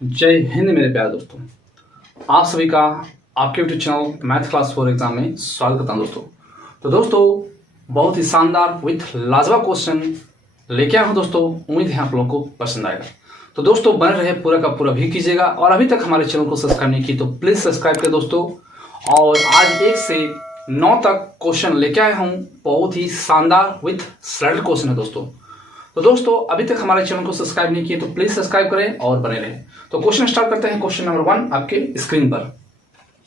जय हिंद मेरे प्यारे दोस्तों। आप सभी का आपके YouTube channel math class 4 exam में स्वागत करता हूं दोस्तों। तो दोस्तों बहुत ही शानदार विथ लाजवाब क्वेश्चन लेके आया हूं दोस्तों। उम्मीद है आप लोगों को पसंद आएगा। तो दोस्तों बने रहे, पूरा का पूरा भी कीजिएगा और अभी तक हमारे चैनल को सब्सक्राइब नहीं की तो प्लीज सब्सक्राइब करें दोस्तों। और आज 1 से 9 तक क्वेश्चन लेके आया हूँ, बहुत ही शानदार विथ स्लाइडेड क्वेश्चन है दोस्तों। तो दोस्तों अभी तक हमारे चैनल को सब्सक्राइब नहीं किए तो प्लीज सब्सक्राइब करें और बने रहें। तो क्वेश्चन स्टार्ट करते हैं। क्वेश्चन नंबर 1 आपके स्क्रीन पर।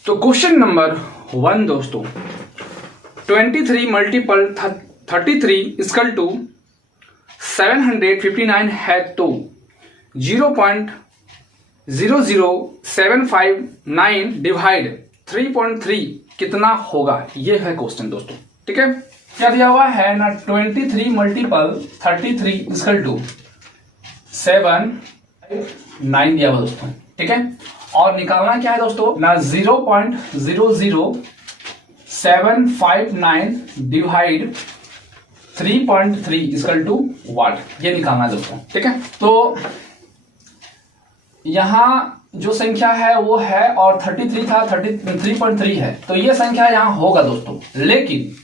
तो क्वेश्चन नंबर 1 दोस्तों, 23 मल्टीपल 33 इक्वल टू 759 है तो 0.00759 डिवाइड 3.3 कितना होगा? ये है क्वेश्चन दोस्तों। ठीक है, क्या दिया हुआ है ना, 23 मल्टीपल 33 इक्वल टू 759 दिया हुआ दोस्तों। ठीक है, और निकालना क्या है दोस्तों ना, 0.00759 डिवाइड 3.3 इक्वल टू वाट, ये निकालना है दोस्तों। ठीक है, तो यहां जो संख्या है वो है और 33 था, 3.3 है, तो ये संख्या यहां होगा दोस्तों। लेकिन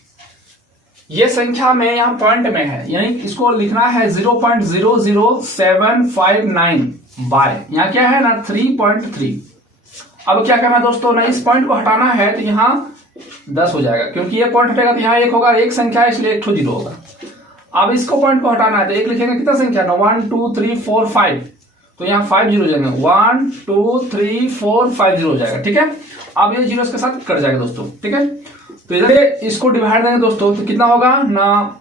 ये संख्या में यहां पॉइंट में है, यानी इसको लिखना है 0.00759 बाय यहां क्या है ना 3.3। अब क्या करना है दोस्तों ना, इस पॉइंट को हटाना है तो यहां 10 हो जाएगा, क्योंकि ये पॉइंट हटेगा तो यहां 1 होगा, एक संख्या है इसलिए 1 तो 0 होगा। अब इसको पॉइंट को हटाना है तो 1 लिखेंगे, कितना संख्या ना 1 2 3 4 5, तो यहाँ 5 0 हो जाएंगे, 1 2 3 4 5 0 हो जाएगा। ठीक है, अब ये 0 के साथ कट जाएगा दोस्तों। ठीक है, तो इधर इसको डिवाइड देंगे दोस्तों तो कितना होगा ना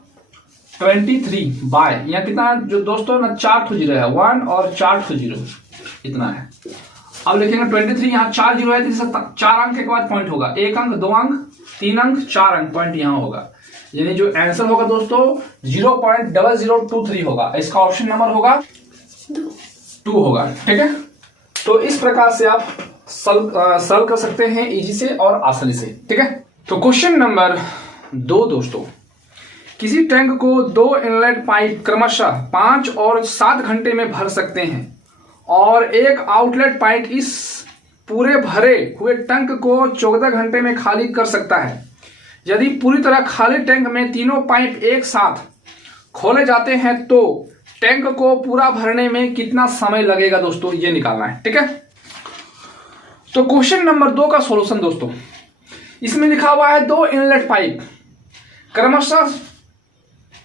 23 बाय यहाँ कितना जो दोस्तों ना 4 तो 0 है, 1 और 4 तो 0 इतना है। अब लिखेंगे 23, यहाँ 4 0 है तो 4 अंक के बाद पॉइंट होगा, 1 अंक 2 अंक 3 अंक 4 अंक पॉइंट यहाँ होगा, यानी जो आंसर होगा दोस्तों 0.0023 होगा। इसका ऑप्शन नंबर होगा 2 होगा। ठीक है, तो इस प्रकार से आप सॉल्व कर सकते हैं इजी से और आसानी से। ठीक है, तो क्वेश्चन नंबर 2 दोस्तों, किसी टैंक को 2 इनलेट पाइप क्रमशः 5 और 7 घंटे में भर सकते हैं और एक आउटलेट पाइप इस पूरे भरे हुए टैंक को 14 घंटे में खाली कर सकता है। यदि पूरी तरह खाली टैंक में तीनों पाइप एक साथ खोले जाते हैं तो टैंक को पूरा भरने में कितना समय लगेगा दोस्तों, ये निकालना है। ठीक है, तो क्वेश्चन नंबर 2 का सॉल्यूशन दोस्तों, इसमें लिखा हुआ है 2 इनलेट पाइप क्रमशः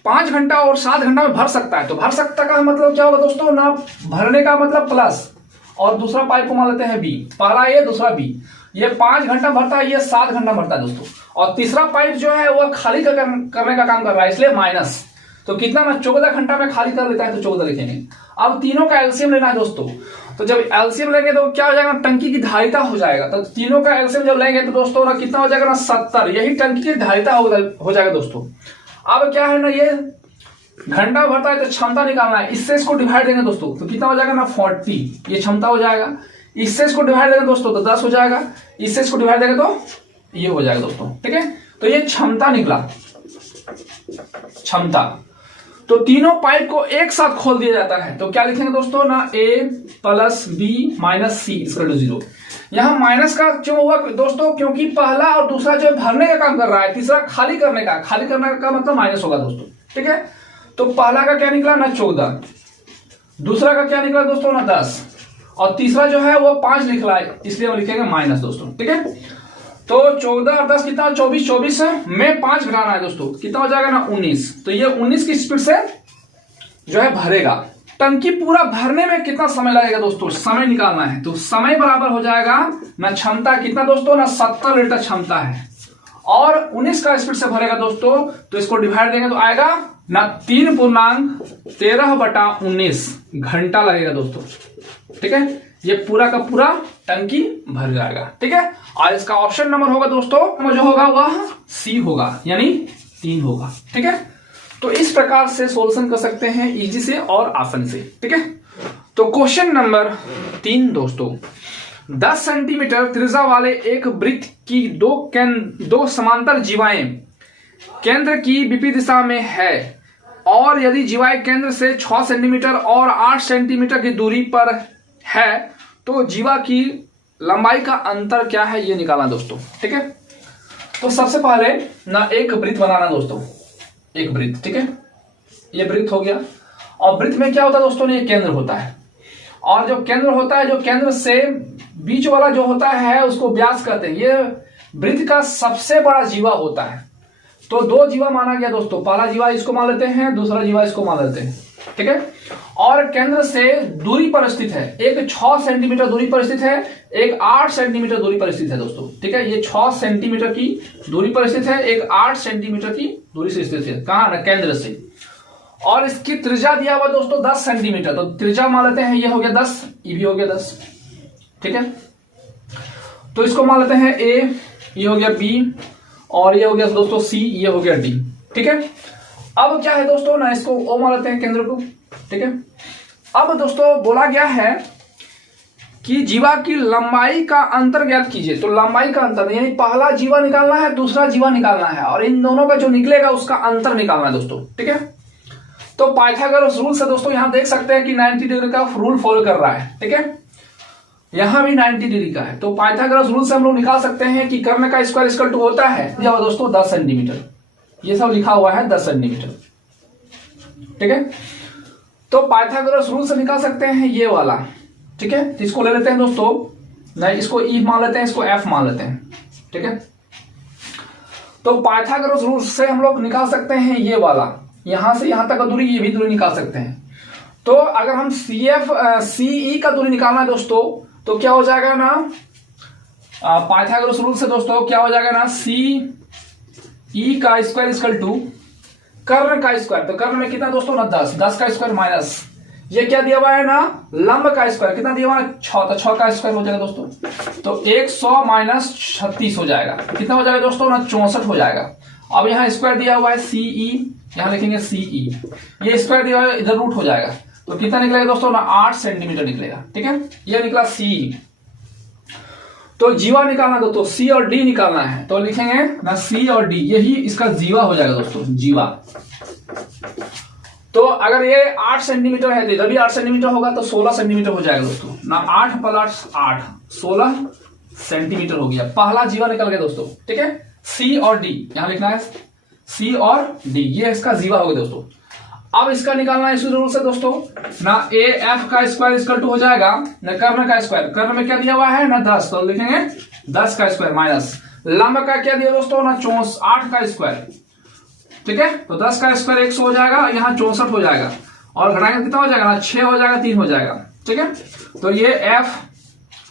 5 घंटा और 7 घंटा में भर सकता है। तो भर सकता का मतलब क्या होगा दोस्तों ना, भरने का मतलब प्लस, और दूसरा पाइप को मान लेते हैं बी, पहला ए दूसरा बी। ये 5 घंटा भरता है, ये 7 घंटा भरता है दोस्तों, और तीसरा पाइप जो है वो खाली करने का काम कर रहा है, इसलिए माइनस। तो कितना ना 14 घंटा में खाली कर लेता है, तो 14 लिखेंगे। अब तीनों का एलसीएम लेना है दोस्तों, तो जब एलसीएम लेंगे तो क्या हो जाएगा, टंकी की धारिता हो जाएगा। तो तीनों का एलसीएम जब लेंगे तो दोस्तों ना कितना हो जाएगा ना 70, यही टंकी की धारिता हो जाएगा दोस्तों। अब क्या है ना, ये घंटा भरता है तो क्षमता निकालना है, इससे इसको डिवाइड देंगे दोस्तों तो कितना हो जाएगा ना 40, ये क्षमता हो जाएगा। इससे इसको डिवाइड देंगे दोस्तों तो 10 हो जाएगा, इससे इसको डिवाइड देंगे तो ये हो जाएगा दोस्तों। ठीक है, तो ये क्षमता निकला, क्षमता। तो तीनों पाइप को एक साथ खोल दिया जाता है, तो क्या लिखेंगे दोस्तों ना a plus B minus C equal to 0। यहां माइनस का क्यों हुआ दोस्तों, क्योंकि पहला और दूसरा जो भरने का काम कर रहा है, तीसरा खाली करने का मतलब माइनस होगा दोस्तों। ठीक है, तो पहला का क्या निकला ना 14, दूसरा का क्या निकला दोस्तों ना 10, और तीसरा जो है वो 5 लिख रहा है, इसलिए हम लिखेंगे माइनस दोस्तों। ठीक है, तो 14 और 10 कितना 24, 24 में 5 घटाना है दोस्तों, कितना हो जाएगा ना 19। तो ये 19 की स्पीड से जो है भरेगा। टंकी पूरा भरने में कितना समय लगेगा दोस्तों, समय निकालना है, तो समय बराबर हो जाएगा ना क्षमता कितना दोस्तों ना 70 लीटर क्षमता है, और 19 का स्पीड से भरेगा दोस्तों, तो इसको डिवाइड देंगे तो आएगा ना 3.13/19 घंटा लगेगा दोस्तों। ठीक है, ये पूरा का पूरा टंकी भर जाएगा। ठीक है, और इसका ऑप्शन नंबर होगा दोस्तों जो होगा वह सी होगा, यानी 3 होगा। ठीक है, तो इस प्रकार से सॉल्यूशन कर सकते हैं इजी से और आसानी से। ठीक है, तो क्वेश्चन नंबर 3 दोस्तों, 10 सेंटीमीटर त्रिज्या वाले एक वृत्त की दो समांतर जीवाएं केंद्र की विपरीत दिशा में है और यदि जीवाएं केंद्र से 6 सेंटीमीटर और 8 सेंटीमीटर की दूरी पर है तो जीवा की लंबाई का अंतर क्या है ये निकालना दोस्तों। ठीक है, तो सबसे पहले ना एक वृत्त बनाना दोस्तों, एक वृत्त। ठीक है, ये वृत्त हो गया। और वृत्त में क्या होता है दोस्तों, ये केंद्र होता है, और जो केंद्र होता है, जो केंद्र से बीच वाला जो होता है उसको व्यास कहते हैं। ये वृत्त का सबसे बड़ा जीवा होता है। तो दो जीवा माना गया दोस्तों, पहला जीवा इसको मान लेते हैं, दूसरा जीवा इसको मान लेते हैं। ठीक है, और केंद्र से दूरी पर स्थित है, एक 6 सेंटीमीटर दूरी पर स्थित है, एक 8 सेंटीमीटर दूरी पर स्थित है दोस्तों। ठीक है, ये 6 सेंटीमीटर की दूरी पर स्थित है, एक 8 सेंटीमीटर की दूरी से स्थित है। कहां ना, केंद्र से। और इसकी त्रिज्या दिया हुआ दोस्तों 10 सेंटीमीटर, तो त्रिज्या मान लेते हैं, ये हो गया 10, ये भी हो गया 10। ठीक है, तो इसको मान लेते हैं ए, ये हो गया बी, और ये हो गया दोस्तों सी, ये हो गया डी। ठीक है, अब क्या है दोस्तों ना, इसको ओ मान लेते हैं केंद्र को। ठीक है, अब दोस्तों बोला गया है कि जीवा की लंबाई का अंतर ज्ञात कीजिए। तो लंबाई का अंतर यानी पहला जीवा निकालना है, दूसरा जीवा निकालना है, और इन दोनों का जो निकलेगा उसका अंतर निकालना है दोस्तों। ठीक है, तो पाइथागोरस रूल से दोस्तों यहां देख सकते हैं कि 90 डिग्री का रूल फॉलो कर रहा है। ठीक है, यहां भी 90 डिग्री का है, तो पाइथागोरस रूल से हम लोग निकाल सकते हैं कि कर्ण का स्क्वायर इक्वल टू होता है जब दोस्तों 10 सेंटीमीटर। ये सब लिखा हुआ है 10 सेंटीमीटर। ठीक है, तो पाइथागोरस रूल से निकाल सकते हैं ये वाला। ठीक है, तो इसको ले लेते हैं दोस्तों, नहीं इसको ई मान लेते हैं, इसको एफ मान लेते हैं। ठीक है, तो पाइथागोरस रूल से हम लोग निकाल सकते हैं ये वाला, यहां से यहां तक का दूरी, ये भी दूरी निकाल सकते हैं। तो अगर हम सीई का दूरी निकालना है दोस्तों, तो क्या हो जाएगा ना, पाइथागोरस रूल से दोस्तों क्या हो जाएगा ना, सी ई का स्क्वायर इक्वल टू कर्ण का स्क्वायर। तो कर्ण में कितना दोस्तों ना 10, 10 का स्क्वायर माइनस ये क्या दिया हुआ है ना, लंब का स्क्वायर कितना दिया हुआ है 6, तो 6 का स्क्वायर हो जाएगा दोस्तों। तो 100 माइनस 36 हो जाएगा, कितना हो जाएगा दोस्तों ना 64 हो जाएगा। अब यहाँ स्क्वायर दिया हुआ है सीई, यहाँ लिखेंगे सीई, ये स्क्वायर दिया हुआ है, इधर रूट हो जाएगा, तो कितना निकलेगा दोस्तों ना 8 सेंटीमीटर निकलेगा। ठीक है, ये निकला सी। तो जीवा निकालना दोस्तों, सी और डी निकालना है, तो लिखेंगे ना सी और डी, यही इसका जीवा हो जाएगा दोस्तों, जीवा। तो अगर ये 8 सेंटीमीटर है तो इधर भी 8 सेंटीमीटर होगा, तो 16 सेंटीमीटर हो जाएगा दोस्तों ना, 8 प्लस 8 16 सेंटीमीटर हो गया, पहला जीवा निकल गया दोस्तों। ठीक है, सी और डी यहां लिखना है, सी और डी, ये इसका जीवा होगा दोस्तों। अब इसका निकालना है इस रूल से दोस्तों ना, ए एफ का स्क्वायर इक्वल टू हो जाएगा ना कर्ण का स्क्वायर, कर्ण में क्या दिया हुआ है ना 10, तो लिखेंगे 10 का स्क्वायर माइनस लंब का क्या दिया दोस्तों ना 8 का स्क्वायर। ठीक है, तो 10 का स्क्वायर 100 हो जाएगा, यहाँ 64 हो जाएगा, और घटाएंगे कितना हो जाएगा ना 6 हो जाएगा, 3 हो जाएगा। ठीक है, तो ये एफ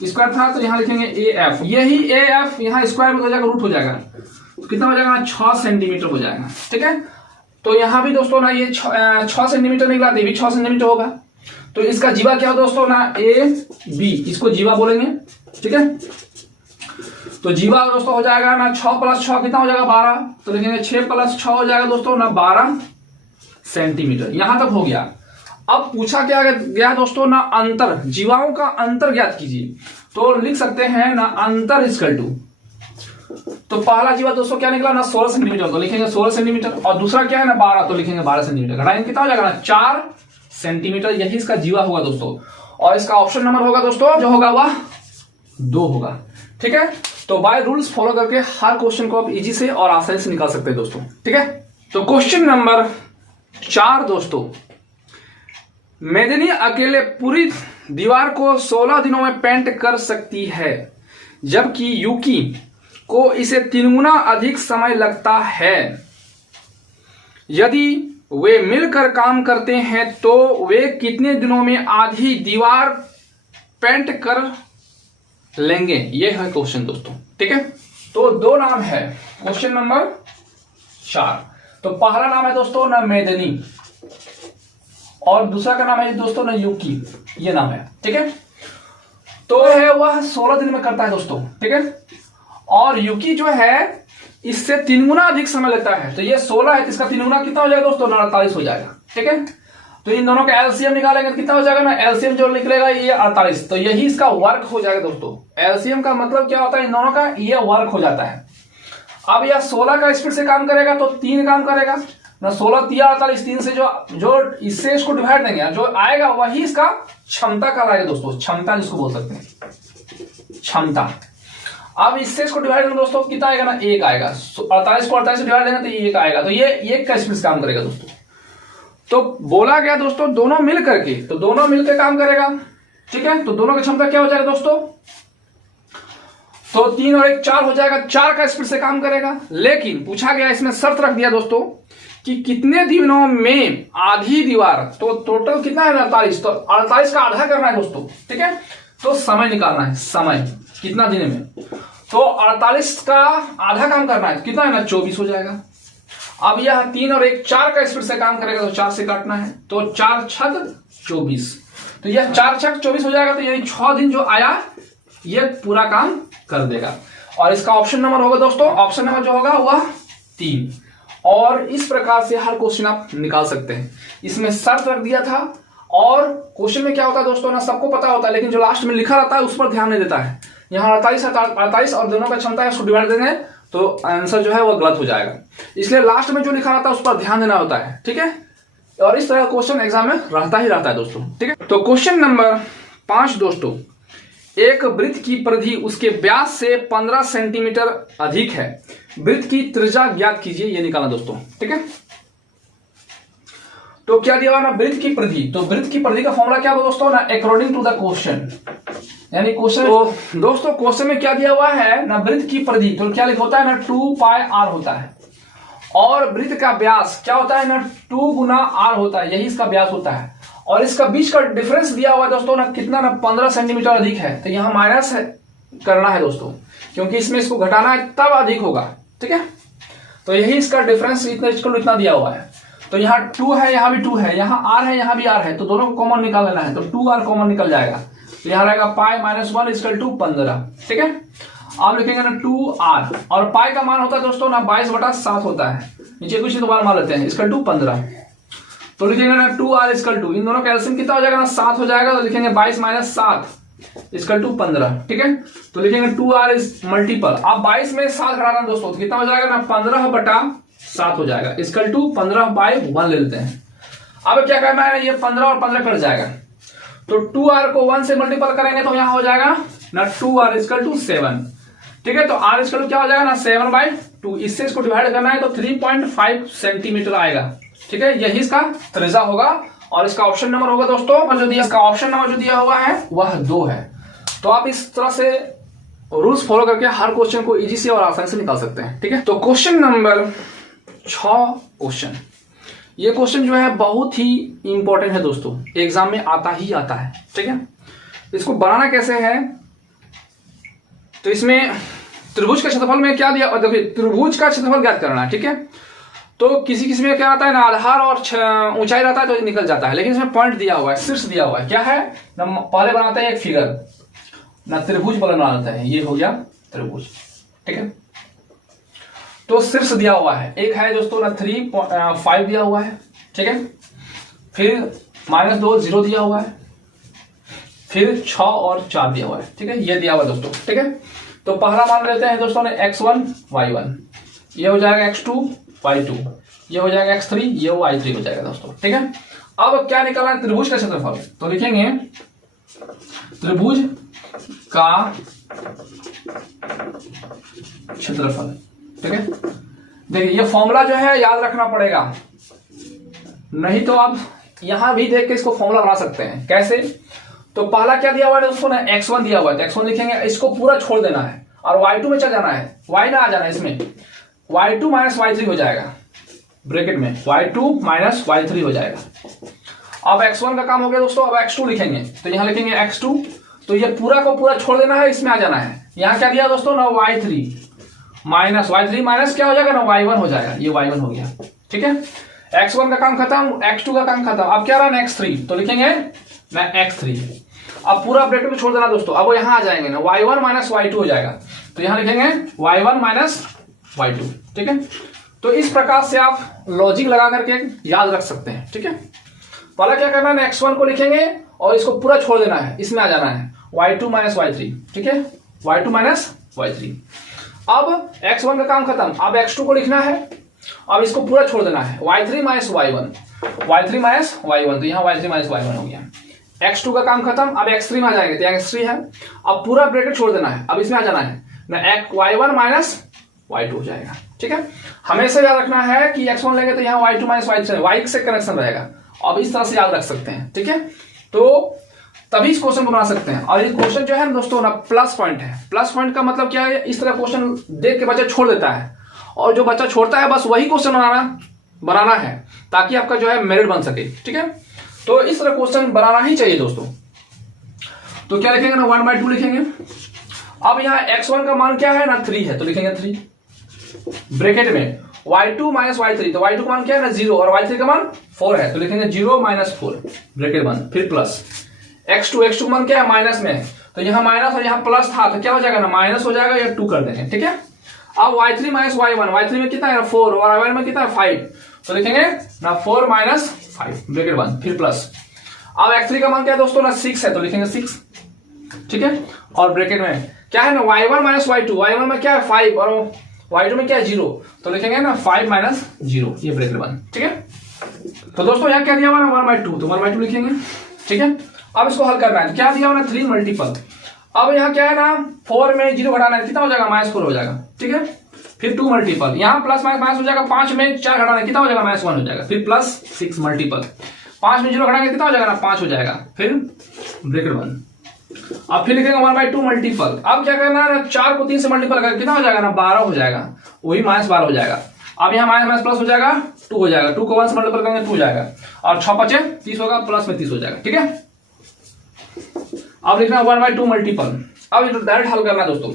स्क्वायर था, तो यहाँ लिखेंगे ए एफ, यही ए एफ यहाँ स्क्वायर में हो जाएगा, रूट हो जाएगा, तो कितना हो जाएगा ना 6 सेंटीमीटर हो जाएगा। ठीक है, तो यहां भी दोस्तों ना ये 6 सेंटीमीटर निकला, ये भी 6 सेंटीमीटर होगा, तो इसका जीवा क्या हो दोस्तों ना ए बी, इसको जीवा बोलेंगे। ठीक है, तो जीवा दोस्तों हो जाएगा ना 6 प्लस 6 कितना हो जाएगा 12, तो लिखेंगे 6 प्लस 6 हो जाएगा दोस्तों ना 12 सेंटीमीटर, यहां तक हो गया। अब पूछा क्या गया दोस्तों ना, अंतर, जीवाओं का अंतर ज्ञात कीजिए, तो लिख सकते हैं ना अंतर इक्वल टू, तो पहला जीवा दोस्तों क्या निकला ना 16 सेंटीमीटर, तो लिखेंगे 16 सेंटीमीटर, और दूसरा क्या है ना 12, तो लिखेंगे 12 सेंटीमीटर, घटाएंगे कितना हो जाएगा ना 4 सेंटीमीटर, यही इसका जीवा होगा दोस्तों। और इसका ऑप्शन नंबर होगा दोस्तों जो होगा वह 2 होगा। ठीक है, तो बाय रूल्स फॉलो करके हर क्वेश्चन को आप इजी से और आसानी से निकाल सकते हैं दोस्तों। ठीक है, तो क्वेश्चन नंबर 4 दोस्तों, मेदिनी अकेले पूरी दीवार को 16 दिनों में पेंट कर सकती है, जबकि यूकी को इसे 3 गुना अधिक समय लगता है। यदि वे मिलकर काम करते हैं तो वे कितने दिनों में आधी दीवार पेंट कर लेंगे, ये है क्वेश्चन दोस्तों। ठीक है, तो 2 नाम है क्वेश्चन नंबर 4। तो पहला नाम है दोस्तों ना मेदिनी, और दूसरा का नाम है दोस्तों ना यूकी, ये नाम है। ठीक है, तो है वह 16 दिन में करता है दोस्तों। ठीक है, और यूकी जो है इससे 3 गुना अधिक समय लेता है, तो ये 16 है, तो इसका 3 गुना कितना हो जाएगा दोस्तों 48 हो जाएगा। ठीक है, तो इन दोनों का एलसीएम निकालेंगे कितना हो जाएगा ना, एलसीएम जो निकलेगा ये 48, तो यही इसका वर्क हो जाएगा दोस्तों। एलसीएम का मतलब क्या होता है, इन दोनों का ये वर्क हो जाता है। अब यह 16 का स्पीड से काम करेगा तो 3 काम करेगा, ना 16 3 48 3 से जो इससे इसको डिवाइड देंगे, जो आएगा वही इसका क्षमता कहलाएगा दोस्तों, क्षमता जिसको बोल सकते हैं, क्षमता। अब इससे इसको डिवाइड करेंगे दोस्तों, कितना आएगा ना 1 आएगा। 48 को 48 से डिवाइड देंगे तो 1 आएगा, तो ये 1 का स्पीड काम करेगा दोस्तों। तो बोला गया दोस्तों दोनों मिल करके, तो दोनों मिलकर काम करेगा, ठीक है। तो दोनों की क्षमता क्या हो जाएगा दोस्तों, तो 3 और 1 4 हो जाएगा, 4 का स्पीड से काम करेगा। लेकिन पूछा गया, इसमें शर्त रख दिया दोस्तों कि कितने दिनों में आधी दीवार, तो टोटल कितना है 48, तो 48 का आधा करना है दोस्तों, ठीक है। तो समय निकालना है, समय कितना दिन में, तो 48 का आधा काम करना है, कितना है ना 24 हो जाएगा। अब यह 3 और 1 4 का स्पीड से काम करेगा, तो 4 से काटना है, तो 4 छक 24, तो यह 4 छक 24 हो जाएगा। तो यानी 6 दिन जो आया ये पूरा काम कर देगा। और इसका ऑप्शन नंबर होगा दोस्तों, ऑप्शन नंबर जो होगा वह 3। और इस प्रकार से हर क्वेश्चन आप निकाल सकते हैं। इसमें शर्त रख दिया था, और क्वेश्चन में क्या होता है दोस्तों ना, सबको पता होता है, लेकिन जो लास्ट में लिखा रहता है उस पर ध्यान नहीं देता है। यहाँ 48 और दोनों का क्षमता है, उसको डिवाइड देंगे तो आंसर जो है वो गलत हो जाएगा। इसलिए लास्ट में जो लिखा रहता है उस पर ध्यान देना होता है, ठीक है। और इस तरह का क्वेश्चन एग्जाम में रहता ही रहता है दोस्तों, ठीक है। तो क्वेश्चन नंबर 5 दोस्तों, एक वृत्त की परिधि उसके व्यास से 15 सेंटीमीटर अधिक है, वृत्त की त्रिज्या ज्ञात कीजिए, ये निकालना दोस्तों, ठीक है। तो क्या दिया हुआ ना, वृत्त की परिधि, तो वृत्त की परिधि का फॉर्मूला क्या होगा दोस्तों ना, अकॉर्डिंग टू द क्वेश्चन, यानी क्वेश्चन। तो दोस्तों क्वेश्चन में क्या दिया हुआ है ना, वृत्त की परिधि, तो क्या लिखा होता है ना 2 पाई r होता है, और वृत्त का व्यास क्या होता है ना 2 गुना r होता है, यही इसका व्यास होता है। और इसका बीच का डिफरेंस दिया हुआ है दोस्तों ना, कितना ना 15 सेंटीमीटर अधिक है, तो यहाँ माइनस करना है दोस्तों, क्योंकि इसमें इसको घटाना है तब अधिक होगा, ठीक है। तो यही इसका डिफरेंस इतना दिया हुआ है। तो यहाँ 2 है, यहाँ भी 2 है, यहाँ r है, यहाँ भी r है, तो दोनों को कॉमन निकाल लेना है, तो 2r कॉमन निकल जाएगा, तो यहाँ रहेगा पाई माइनस 1 इक्वल टू 15, ठीक है। आप लिखेंगे ना 2r, और पाई का मान होता है दोस्तों ना 22/7 होता है, नीचे कुछ दोबारा मान लेते हैं, इक्वल टू 15। तो लिखेंगे ना 2r इक्वल टू, इन दोनों का एलसीएम कितना हो जाएगा ना 7 हो जाएगा, तो लिखेंगे 22 माइनस 7 इक्वल टू 15, ठीक है। तो लिखेंगे 2r इज मल्टीपल, आप 22 में 7 घटाना दोस्तों, तो कितना हो जाएगा ना 15/7 हो जाएगा, इक्वल टू 15/1 ले लेते हैं। अब क्या करना है, ये 15 और 15 कट जाएगा, तो 2r को 1 से मल्टीपल करेंगे तो यहाँ हो जाएगा ना 2r इक्वल टू 7, ठीक है। तो r इक्वल टू क्या हो जाएगा ना 7/2, इससे इसको डिवाइड करना है तो 3.5 सेंटीमीटर आएगा, ठीक है। यही इसका त्रिज्या होगा। और इसका ऑप्शन नंबर होगा दोस्तों, और जो दिया, इसका ऑप्शन नंबर जो दिया हुआ है वह 2 है। तो आप इस तरह से रूल्स फॉलो करके हर क्वेश्चन को इजी से और आसानी से निकाल सकते हैं, ठीक है। तो क्वेश्चन नंबर 6 क्वेश्चन, ये क्वेश्चन जो है बहुत ही इंपॉर्टेंट है दोस्तों, एग्जाम में आता ही आता है, ठीक है। इसको बनाना कैसे है, तो इसमें त्रिभुज का क्षेत्रफल में क्या दिया, देखिए त्रिभुज का क्षेत्रफल ज्ञात करना है, ठीक है। तो किसी किसी में क्या आता है ना, आधार और ऊंचाई रहता है तो निकल जाता है, लेकिन इसमें पॉइंट दिया हुआ है, शीर्ष दिया हुआ है, क्या है ना, पहले बनाते हैं एक फिगर ना, त्रिभुज बना देता है, ये हो गया त्रिभुज, ठीक है। तो शीर्ष दिया हुआ है, एक है दोस्तों ना 3.5 दिया हुआ है, ठीक है। फिर -2 0 दिया हुआ है, फिर 6 और 4 दिया हुआ है, ठीक है। ये दिया हुआ दोस्तों, ठीक है। तो पहला मान लेते हैं दोस्तों ने x1 y1, ये हो जाएगा x2 y2, ये हो जाएगा x3, ये y3 हो जाएगा दोस्तों, ठीक है। अब क्या निकालना है, त्रिभुज का क्षेत्रफल, तो लिखेंगे त्रिभुज का क्षेत्रफल, ठीक है। देखिए ये फॉर्मूला जो है याद रखना पड़ेगा, नहीं तो आप यहां भी देख के इसको फॉर्मूला बना सकते हैं। कैसे, तो पहला क्या दिया हुआ है दोस्तों ने, x1 दिया हुआ है, तो x1 लिखेंगे, इसको पूरा छोड़ देना है और y2 में चल जाना है, y ना आ जाना है इसमें, y2 माइनस y3 हो जाएगा, ब्रैकेट में y2 माइनस y3 हो जाएगा। अब x1 का काम हो गया दोस्तों, अब x2 लिखेंगे, तो यहां लिखेंगे x2, तो ये पूरा को पूरा छोड़ देना है, इसमें आ जाना है। यहां क्या दिया दोस्तों ना y3 माइनस क्या हो जाएगा ना y1 हो जाएगा, ये y1 हो गया, ठीक है। x1 का काम खत्म, x2 का काम खत्म, अब क्या रहा ना x3, तो लिखेंगे ना x3, अब पूरा ब्रैकेट में छोड़ देना दोस्तों। अब वो यहां आ जाएंगे ना y1 माइनस y2 हो जाएगा, तो यहां लिखेंगे y1 माइनस y2, ठीक है। तो इस प्रकार से आप लॉजिक लगा करके याद रख सकते हैं, ठीक है। पहला क्या करना है, x1 को लिखेंगे और इसको पूरा छोड़ देना है, इसमें आ जाना है y2 माइनस y3, ठीक है, y2 माइनस y3। अब x1 का काम खत्म, अब x2 को लिखना है, अब इसको पूरा छोड़ देना है, y3 minus y1, y3 minus y1, तो यहाँ y3 माइनस y1 हो गया। x2 का काम खत्म, अब x3 में आ जाएंगे, तो x3 है। अब पूरा ब्रैकेट छोड़ देना है, अब इसमें आ जाना है ना, y1 माइनस y2 हो जाएगा। ठीक है, हमेशा याद रखना है कि x1 लेंगे तो यहाँ y2 माइनस y3 y से कनेक्शन रहेगा। अब इस तरह से याद रख सकते हैं। ठीक है, तो तभी इस क्वेश्चन को बना सकते हैं। और ये क्वेश्चन जो है ना दोस्तों ना प्लस पॉइंट है। प्लस पॉइंट का मतलब क्या है, इस तरह क्वेश्चन देख के बच्चा छोड़ देता है, और जो बच्चा छोड़ता है बस वही क्वेश्चन बनाना है ताकि आपका जो है मेरिट बन सके। ठीक है, तो इस तरह क्वेश्चन बनाना ही चाहिए दोस्तों। तो क्या लिखेंगे ना, 1/2 लिखेंगे। अब यहाँ x1 का मान क्या है ना 3 है, तो लिखेंगे 3 ब्रैकेट में y2 माइनस y3, तो y2 का मान क्या है ना 0 और y3 का मान 4 है, तो लिखेंगे 0 माइनस 4 ब्रैकेट बंद, फिर प्लस x2 का मान क्या है माइनस में, तो यहाँ माइनस और यहाँ प्लस था, तो क्या हो जाएगा ना माइनस हो जाएगा, या 2 कर देंगे। ठीक है, अब y3 माइनस y1, y3 में कितना है 4 और y1 में कितना है 5, तो लिखेंगे ना 4 माइनस 5 ब्रैकेट बंद, फिर प्लस। अब x3 का मान क्या है दोस्तों ना 6 है, तो लिखेंगे 6। ठीक है, और ब्रैकेट में क्या है ना y1 माइनस y2, y1 में क्या है 5 और y2 में क्या है 0, तो लिखेंगे ना 5 माइनस 0, ये ब्रैकेट बंद। ठीक है, तो दोस्तों यहाँ क्या दिया हुआ ना 1/2, तो 1/2 लिखेंगे। ठीक है, अब इसको हल करना है, क्या दिया हुआ ना 3 मल्टीपल। अब यहाँ क्या है ना 4 में 0 घटाना है, कितना हो जाएगा -4 हो जाएगा। ठीक है, फिर 2 मल्टीपल, यहाँ प्लस माइनस हो जाएगा, 5 में 4 घटाना है, कितना हो जाएगा -1 हो जाएगा, फिर प्लस 6 मल्टीपल, 5 में 0 घटाएंगे कितना हो जाएगा ना 5 हो जाएगा, फिर ब्रैकेट बंद। अब फिर लिखेंगे 1/2 मल्टीपल। अब क्या करना है, 4 को 3 से मल्टीपल करके कितना हो जाएगा ना 12 हो जाएगा, वही -12 हो जाएगा। अब यहाँ माइनस प्लस हो जाएगा 2 हो जाएगा, 2 को 1 से मल्टीपल करेंगे 2 हो जाएगा, और 6 5 30 होगा, प्लस में 30 हो जाएगा। ठीक है, अब लिखना 1/2 मल्टीपल। अब डायरेक्ट हल करना है दोस्तों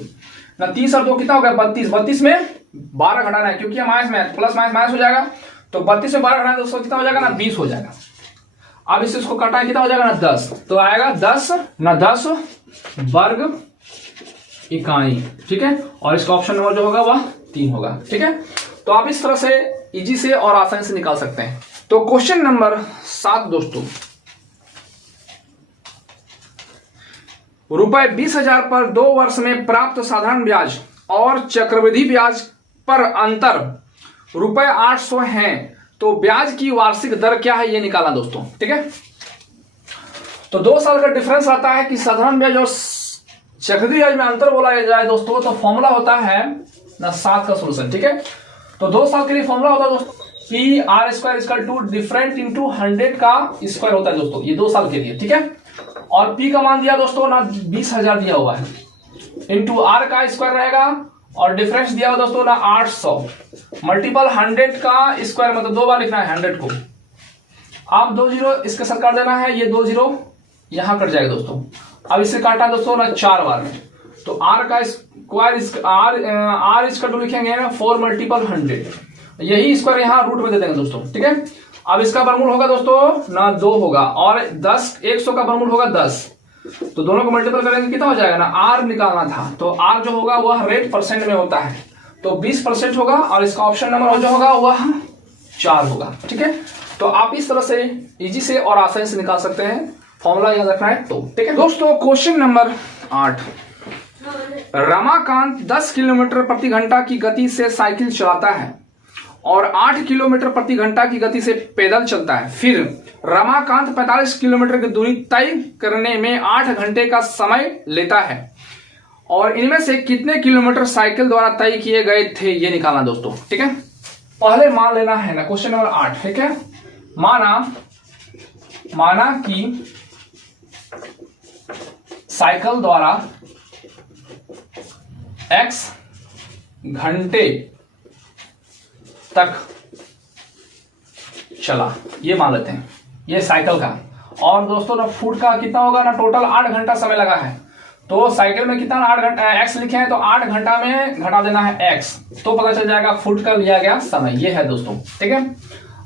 ना, 30 और 2 कितना हो गया 32, 32 में 12 घटाना है क्योंकि माइनस में प्लस माइनस हो जाएगा, तो 32 में 12 घटाना है दोस्तों, कितना हो जाएगा ना 20 हो जाएगा। अब इसको काटा कितना हो जाएगा ना 10, तो आएगा 10 ना 10 वर्ग इकाई। ठीक है, और इसका ऑप्शन नंबर जो होगा वह 3 होगा। ठीक है, तो आप इस तरह से इजी से और आसानी से निकाल सकते हैं। तो क्वेश्चन नंबर 7 दोस्तों, रुपए 20,000 पर 2 वर्ष में प्राप्त साधारण ब्याज और चक्रवृद्धि ब्याज पर अंतर रुपए 800 है, तो ब्याज की वार्षिक दर क्या है ये निकालना दोस्तों। ठीक है, तो 2 साल का डिफरेंस आता है कि साधारण ब्याज और चक्रवृद्धि ब्याज में अंतर बोला जाए दोस्तों, तो फॉर्मूला होता है ना 7 का सोल्यूशन। ठीक है, तो 2 साल के लिए फॉर्मूला होता है दोस्तों कि r² डिफरेंट इंटू 100 का स्क्वायर होता है दोस्तों, ये 2 साल के लिए। ठीक है, और p का मान दिया दोस्तों ना 20,000 दिया हुआ है, इंटू r का स्क्वायर रहेगा, और डिफरेंस दिया हुआ दोस्तों ना 800 मल्टीपल 100 का स्क्वायर, मतलब 2 बार लिखना है 100 को। आप 2 0 इसके साथ काट देना है, ये 2 0 यहां कट जाएगा दोस्तों। अब इसे काटा दोस्तों ना 4 बार में, तो r का स्क्वायर r इसका 2 लिखेंगे 4 मल्टीपल 100, यही स्क्वायर यहाँ रूट में दे देंगे दोस्तों। ठीक है, अब इसका वर्गमूल होगा दोस्तों ना 2 होगा, और 100 का वर्गमूल होगा 10, तो दोनों को मल्टीपल करेंगे कितना हो जाएगा ना, r निकालना था, तो r जो होगा वह 100% में होता है, तो 20% होगा, और इसका ऑप्शन नंबर जो होगा वह 4 होगा। ठीक है, तो आप इस तरह से इजी से और आसानी से निकाल सकते हैं, फॉर्मूला याद रखना है तो। ठीक है दोस्तों, क्वेश्चन नंबर 8, रमाकांत 10 किलोमीटर प्रति घंटा की गति से साइकिल चलाता है और 8 किलोमीटर प्रति घंटा की गति से पैदल चलता है, फिर रमाकांत 45 किलोमीटर की दूरी तय करने में 8 घंटे का समय लेता है, और इनमें से कितने किलोमीटर साइकिल द्वारा तय किए गए थे ये निकालना दोस्तों। ठीक है, पहले मान लेना है ना क्वेश्चन नंबर 8। ठीक है, माना कि साइकिल द्वारा x घंटे तक चला, ये मान लेते हैं, ये साइकिल का, और दोस्तों ना फुट का कितना होगा ना, टोटल 8 घंटा समय लगा है, तो साइकिल में कितना 8 घंटा x लिखे हैं, तो 8 घंटा में घटा देना है x, तो पता चल जाएगा फुट का लिया गया समय, ये है दोस्तों। ठीक है,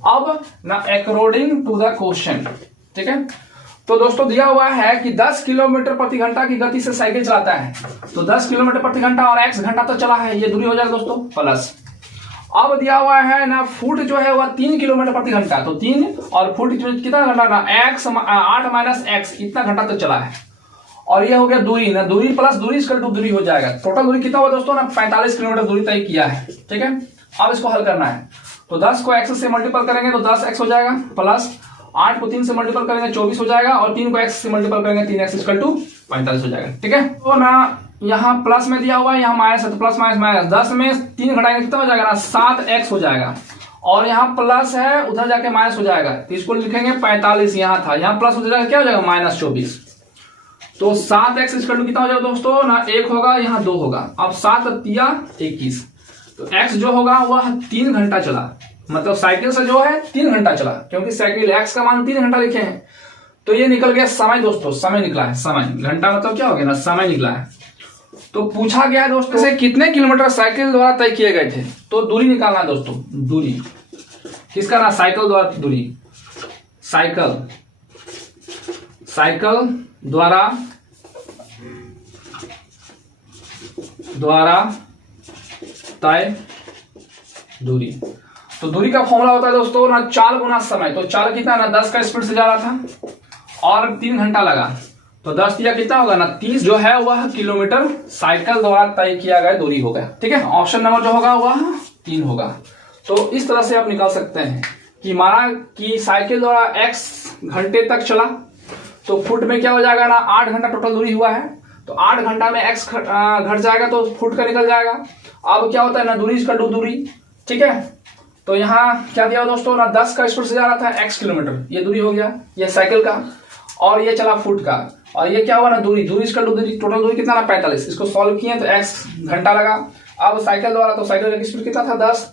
अब ना अकॉर्डिंग टू द क्वेश्चन। ठीक है, तो दोस्तों दिया हुआ है कि 10 किलोमीटर प्रति घंटा की गति से साइकिल चलाता है, तो 10 किलोमीटर प्रति घंटा और x घंटा तो चला है, ये दूरी हो जाएगा दोस्तों प्लस। अब दिया हुआ है ना फुट जो है वह 3 किलोमीटर प्रति घंटा, तो 3 और फुट कितना घंटा ना x 8 माइनस x इतना घंटा तो चला है, और ये हो गया दूरी ना, दूरी प्लस दूरी इसका दूरी हो जाएगा, टोटल दूरी कितना हुआ दोस्तों ना 45 किलोमीटर दूरी तय किया है। ठीक है, अब इसको हल करना है, तो 10 को x से मल्टीपल करेंगे तो 10x हो जाएगा, प्लस 8 को 3 से मल्टीपल करेंगे 24 हो जाएगा, और 3 को x से मल्टीपल करेंगे 3x इक्वल टू 45 हो जाएगा। ठीक है, तो ना यहाँ प्लस में दिया हुआ है, यहाँ माइनस है, तो प्लस माइनस माइनस 10 में 3 घटाएंगे कितना हो जाएगा ना 7x हो जाएगा, और यहाँ प्लस है उधर जाके माइनस हो जाएगा, तो इसको लिखेंगे 45, यहाँ था, यहाँ प्लस हो जाएगा क्या हो जाएगा माइनस 24। तो 7x इक्वल टू कितना हो जाएगा दोस्तों ना 1 होगा, यहाँ 2 होगा। अब 7 तिया 21, तो x जो होगा वह 3 घंटा चला, मतलब साइकिल से जो है 3 घंटा चला, क्योंकि साइकिल x का मान 3 घंटा लिखे हैं। तो ये निकल गया समय दोस्तों, समय निकला है, समय, घंटा मतलब क्या हो गया ना समय निकला है। तो पूछा गया है दोस्तों से कितने किलोमीटर साइकिल द्वारा तय किए गए थे, तो दूरी निकालना है दोस्तों, दूरी किसका ना साइकिल द्वारा, दूरी साइकिल द्वारा तय दूरी। तो दूरी का फॉर्मूला होता है दोस्तों ना चाल गुना समय, तो चाल कितना ना 10 का स्पीड से जा रहा था और 3 घंटा लगा, तो 10 दिया कितना होगा ना 30 जो है वह किलोमीटर साइकिल द्वारा तय किया गया दूरी होगा। ठीक है, ऑप्शन नंबर जो होगा वह 3 होगा। तो इस तरह से आप निकाल सकते हैं कि माना कि साइकिल द्वारा x घंटे तक चला, तो फुट में क्या हो जाएगा ना 8 घंटा टोटल दूरी हुआ है, तो 8 घंटा में x घट जाएगा तो फुट का निकल जाएगा। अब क्या होता है ना दूरी इसका दूरी। ठीक है, तो यहाँ क्या दिया दोस्तों ना 10 का स्पीड से जा रहा था x किलोमीटर, ये दूरी हो गया ये साइकिल का, और ये चला फुट का, और ये क्या हुआ ना दूरी इसका दूरी, टोटल दूरी कितना ना 45। इसको सॉल्व किए तो x घंटा लगा। अब साइकिल द्वारा, तो साइकिल का स्पीड कितना था 10,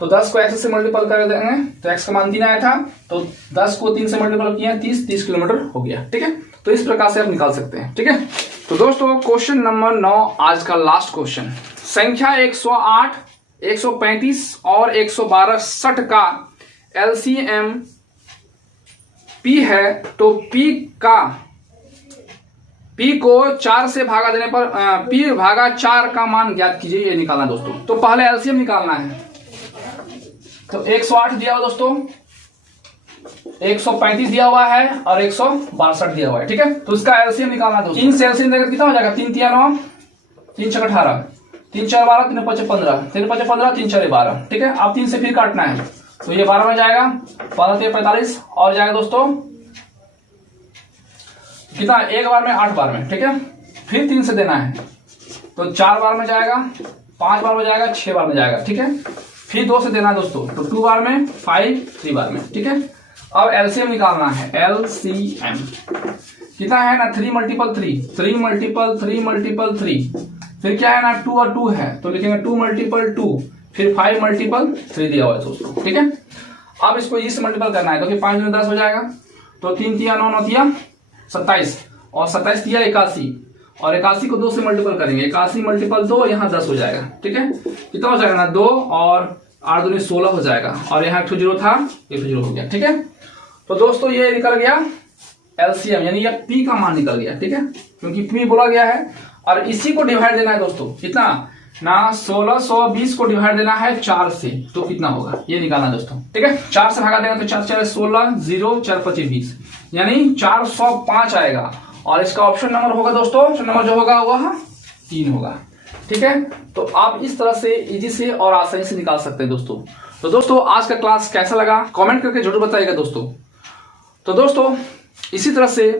तो 10 को x से मल्टीपल कर देंगे तो x का मान 3 आया था, तो 10 को 3 से मल्टीपल किया 30 किलोमीटर हो गया। ठीक है, तो इस प्रकार से आप निकाल सकते हैं। ठीक है, तो दोस्तों क्वेश्चन नंबर 9 आज का लास्ट क्वेश्चन, संख्या 108, 135 और 162 का LCM P है, तो P को 4 से भागा देने पर P भागा 4 का मान ज्ञात कीजिए, ये निकालना दोस्तों। तो पहले LCM निकालना है, तो 108 दिया हुआ दोस्तों, 135 दिया हुआ है और 162 दिया हुआ है। ठीक है, तो इसका LCM निकालना दोस्तों। 3 से LCM देगा कितना हो जाएगा 3 तिया 9, 3 छक 18, 3 4 12, 3 5 15, 3 5 15, 3 4 12। ठीक है, अब 3 से फिर काटना है, तो ये 12 में जाएगा, 15 3 45 और जाएगा दोस्तों कितना 1 बार में 8 बार में। ठीक है, फिर 3 से देना है, तो 4 बार में जाएगा, 5 बार में जाएगा, 6 बार में जाएगा। ठीक है, फिर 2 से देना है दोस्तों, तो 2 बार में, 5 3 बार में। ठीक है, अब LCM निकालना है, LCM कितना है ना 3 मल्टीपल 3, 3 मल्टीपल 3 मल्टीपल 3, फिर क्या है ना 2 और 2 है, तो लिखेंगे 2 मल्टीपल 2, फिर 5 मल्टीपल 3 दिया हुआ है दोस्तों। ठीक है, अब इसको इससे मल्टीपल करना है, तो 5 में 10 हो जाएगा, तो 3 तिया 9, 9 तिया 27, और 27 तिया 81, और 81 को 2 से मल्टीपल करेंगे, 81 मल्टीपल 2, यहाँ 10 हो जाएगा। ठीक है, कितना हो जाएगा ना 2 और 8 दूनी 16 हो जाएगा, और यहाँ 2 0 था, ये 0 हो गया। ठीक है, तो दोस्तों ये निकल गया LCM, यानी ये P का मान निकल गया। ठीक है, क्योंकि P बोला गया है, और इसी को डिवाइड देना है दोस्तों, कितना ना 1620 को डिवाइड देना है 4 से, तो कितना होगा ये निकालना है दोस्तों। ठीक है, 4 से भागा देंगे तो 4 4 16, 0 4 25 20, यानी 405 आएगा, और इसका ऑप्शन नंबर होगा दोस्तों, ऑप्शन नंबर जो होगा वह 3 होगा। ठीक है, तो आप इस तरह से इजी से और आसानी से निकाल सकते हैं दोस्तों। तो दोस्तों आज का क्लास कैसा लगा कमेंट करके जरूर बताइएगा दोस्तों। तो दोस्तों इसी तरह से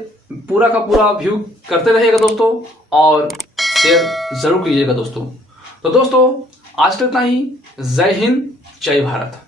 पूरा का पूरा व्यू करते रहिएगा दोस्तों, और शेयर जरूर कीजिएगा दोस्तों। तो दोस्तों आज तक इतना ही। जय हिंद, जय भारत।